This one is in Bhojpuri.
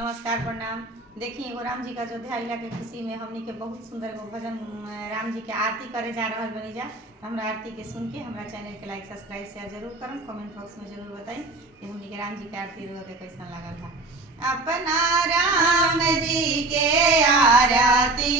नमस्कार प्रणाम। देखिए एगो राम जी का अयोध्या अइला के खुशी में हमनी के बहुत सुंदर एगो भजन राम जी के आरती करे जा रहल बनी जा। हमरा आरती के सुन के हमरा चैनल के लाइक सब्सक्राइब शेयर जरूर करम, कमेंट बॉक्स में जरूर बताई कि हमनी के राम जी के आरती रोज के कैसा लागल था। अपना राम जी के आरती